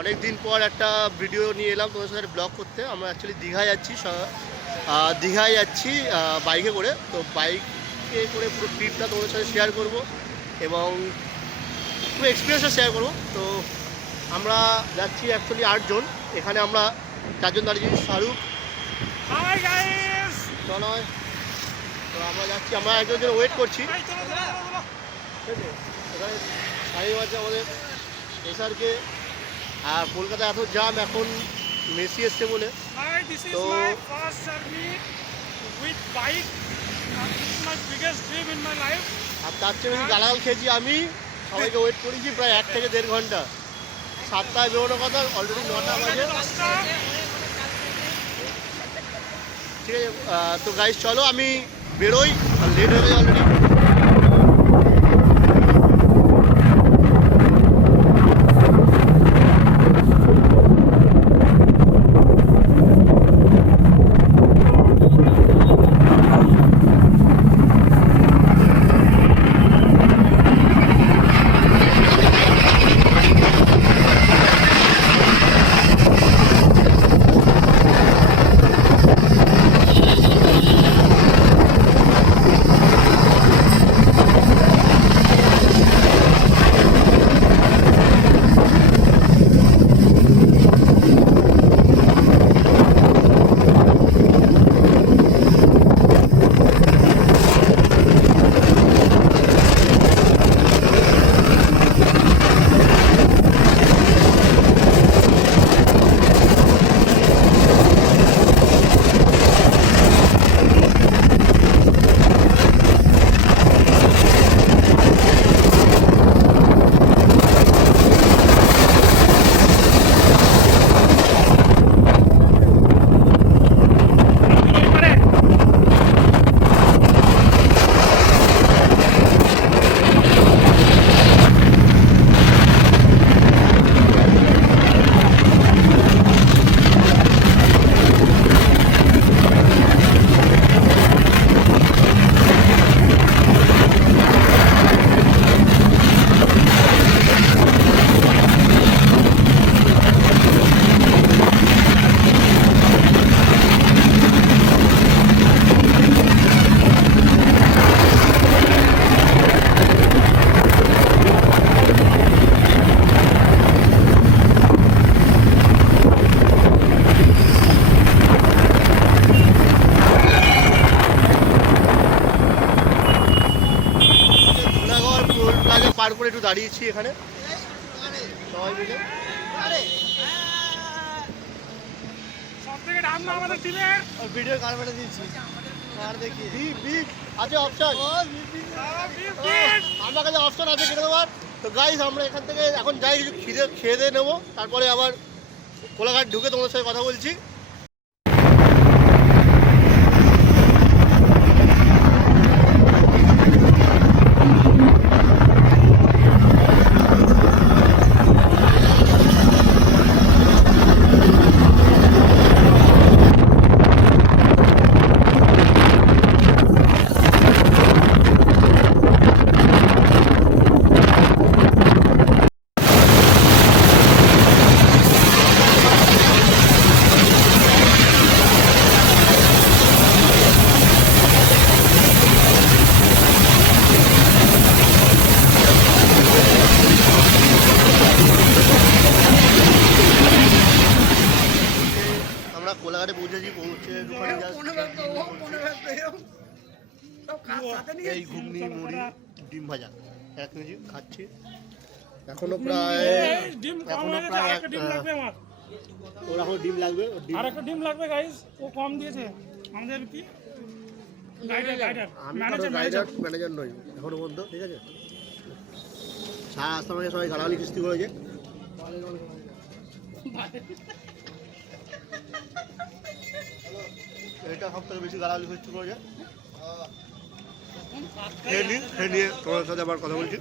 অনেক দিন পর একটা ভিডিও নিয়ে এলাম তোমাদের সাথে ব্লগ করতে। আমরা অ্যাকচুয়ালি দীঘায় যাচ্ছি বাইকে করে। তো বাইকে করে পুরো ট্রিপটা তোমাদের সাথে শেয়ার করব এবং পুরো এক্সপিরিয়েন্সটা শেয়ার করবো। তো আমরা যাচ্ছি অ্যাকচুয়ালি 8 জন। এখানে আমরা 4 জন দাঁড়িয়েছি, শাহরুখ নয়। তো আমরা যাচ্ছি, আমরা একজন ওয়েট করছি। ঠিক আছে, এখানে সাহিব আছে আমাদের এসআরকে। আর কলকাতা এত জাম, এখন মেসি এসছে বলে। তো আর তার চেয়ে বেশি গালাগাল খেয়েছি আমি। সবাইকে ওয়েট করেছি প্রায় 1 থেকে 1.5 ঘন্টা। 7টায় বেরোনোর কথা, অলরেডি 9টা বাজে। ঠিক আছে, তো গাইস চলো আমি বেরোই, লেট হয়ে গেছে অলরেডি। পার করে একটু দাঁড়িয়েছি এখানে সবাই মিলে। ভিডিও কার বেড়ে দিয়েছি আছে অপশন, আমার কাছে অপশন আছে কিনে দেওয়ার। তো গাইস আমরা এখান থেকে এখন যাই, কিছু খেয়ে দিয়ে নেবো, তারপরে আবার কোলাঘাট ঢুকে তোমাদের সাথে কথা বলছি। কোলাঘাটে পৌঁছে এই ঘুগনি মুড়ি ডিম ভাজা 1 কেজি খাচ্ছি। এখনো প্রায় ওর এখন ডিম লাগবে, আর একটা ডিম লাগবে গাইস। ও কম দিয়েছে আমাদের কি ম্যানেজার নয় এখনো বন্ধ। ঠিক আছে, সারা রাস্তা আমাকে সবাই গালাগালি কিস্তি করেছে। এটা সব থেকে বেশি গালাগালি কিস্তি করেছে। খেয়ে নিয়ে তোমার সাথে আবার কথা বলছি।